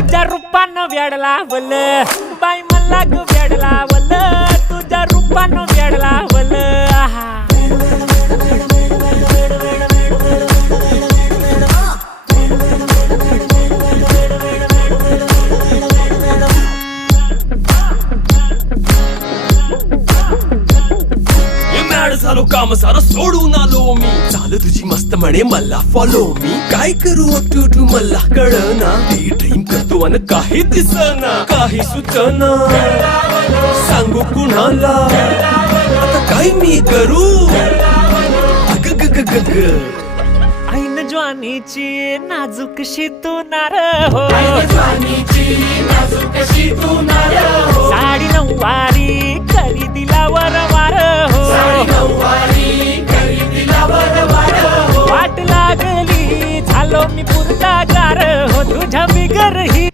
तुझ्या रूपानं वेड लावल बाई मला ग वेड लावल तुझ्या रूपानं वेड लावल झालो काम सारं सोडून आलो मी चाल तुझी मस्त म्हणे मला फॉलो मी काय करू टू मला कळना ती ड्रीम करतो अन काही दिसना काही सुचना सांगू कुणाला आता काय मी करू अग ग ग ग ग ऐन ज्वानीची नाजूकशी तू नार हो साडी नऊवारी करी दिला वरवार हो वाट लागली झालो मी पुरता गार हो तुझ्या बिगर ही